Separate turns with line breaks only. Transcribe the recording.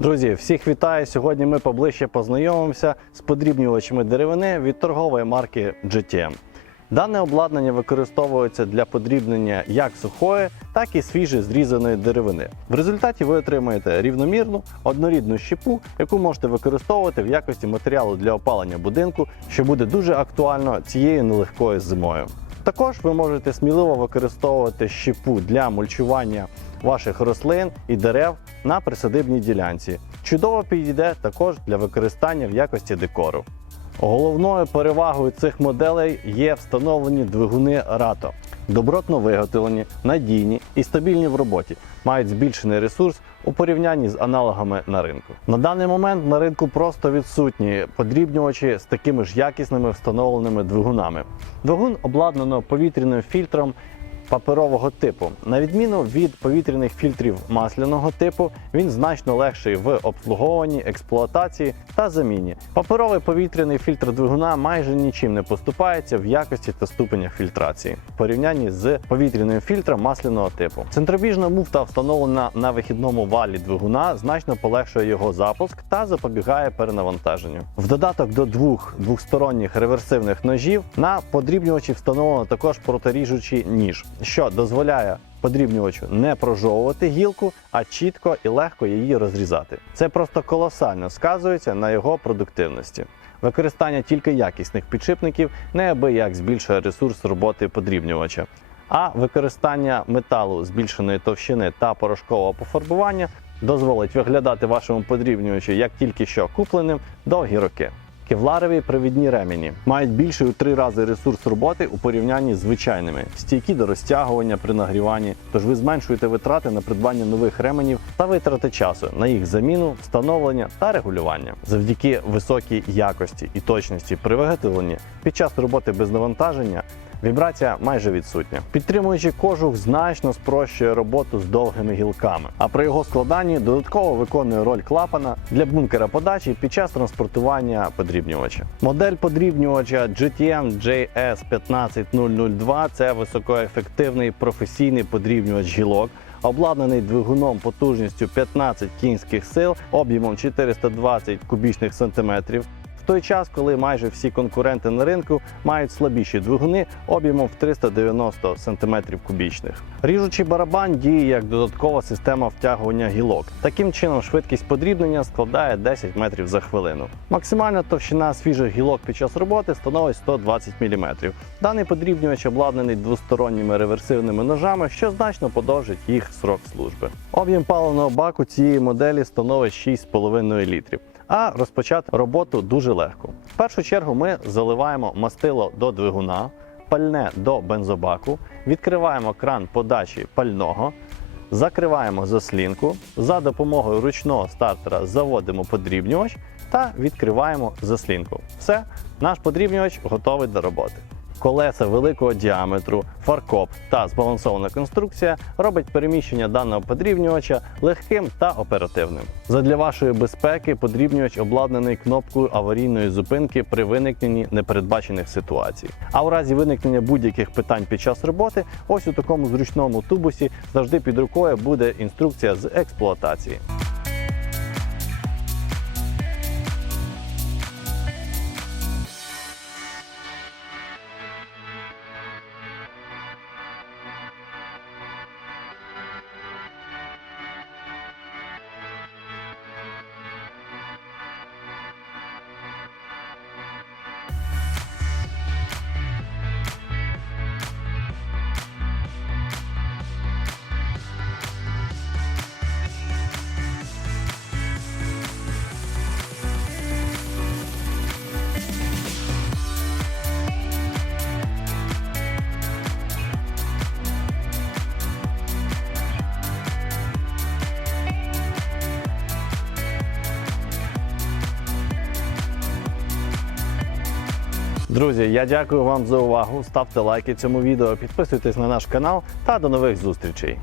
Друзі, всіх вітаю! Сьогодні ми поближче познайомимося з подрібнювачами деревини від торгової марки GTM. Дане обладнання використовується для подрібнення як сухої, так і свіже зрізаної деревини. В результаті ви отримаєте рівномірну однорідну щепу, яку можете використовувати в якості матеріалу для опалення будинку, що буде дуже актуально цією нелегкою зимою. Також ви можете сміливо використовувати щепу для мульчування ваших рослин і дерев на присадибній ділянці. Чудово підійде також для використання в якості декору. Головною перевагою цих моделей є встановлені двигуни Rato. Добротно виготовлені, надійні і стабільні в роботі, мають збільшений ресурс у порівнянні з аналогами на ринку. На даний момент на ринку просто відсутні подрібнювачі з такими ж якісними встановленими двигунами. Двигун обладнано повітряним фільтром паперового типу. На відміну від повітряних фільтрів масляного типу, він значно легший в обслуговуванні, експлуатації та заміні. Паперовий повітряний фільтр двигуна майже нічим не поступається в якості та ступенях фільтрації в порівнянні з повітряним фільтром масляного типу. Центробіжна муфта, встановлена на вихідному валі двигуна, значно полегшує його запуск та запобігає перенавантаженню. В додаток до двох двохсторонніх реверсивних ножів на подрібнювачі встановлено також протиріжучий ніж, що дозволяє подрібнювачу не прожовувати гілку, а чітко і легко її розрізати. Це просто колосально сказується на його продуктивності. Використання тільки якісних підшипників неабияк збільшує ресурс роботи подрібнювача. А використання металу збільшеної товщини та порошкового пофарбування дозволить виглядати вашому подрібнювачу як тільки що купленим довгі роки. Кевларові привідні ремені. Мають більший у три рази ресурс роботи у порівнянні з звичайними, стійкі до розтягування при нагріванні, тож ви зменшуєте витрати на придбання нових ременів та витрати часу на їх заміну, встановлення та регулювання. Завдяки високій якості і точності при виготовленні під час роботи без навантаження Вібрація майже відсутня. Підтримуючи кожух значно спрощує роботу з довгими гілками, а при його складанні додатково виконує роль клапана для бункера подачі під час транспортування подрібнювача. Модель подрібнювача GTM JS15002 це високоефективний професійний подрібнювач гілок. Обладнаний двигуном потужністю 15 кінських сил об'ємом 420 кубічних сантиметрів, той час, коли майже всі конкуренти на ринку мають слабіші двигуни об'ємом в 390 см кубічних. Ріжучий барабан діє як додаткова система втягування гілок. Таким чином, швидкість подрібнення складає 10 метрів за хвилину. Максимальна товщина свіжих гілок під час роботи становить 120 мм. Даний подрібнювач обладнаний двосторонніми реверсивними ножами, що значно подовжить їх срок служби. Об'єм паливного баку цієї моделі становить 6,5 літрів а розпочати роботу дуже легко. В першу чергу ми заливаємо мастило до двигуна, пальне до бензобаку, відкриваємо кран подачі пального, закриваємо заслінку, за допомогою ручного стартера заводимо подрібнювач та відкриваємо заслінку. Все, наш подрібнювач готовий до роботи. Колеса великого діаметру, фаркоп та збалансована конструкція робить переміщення даного подрібнювача легким та оперативним. Задля вашої безпеки подрібнювач обладнаний кнопкою аварійної зупинки при виникненні непередбачених ситуацій. А у разі виникнення будь-яких питань під час роботи, ось у такому зручному тубусі завжди під рукою буде інструкція з експлуатації. Друзі, я дякую вам за увагу. Ставте лайки цьому відео, підписуйтесь на наш канал та до нових зустрічей.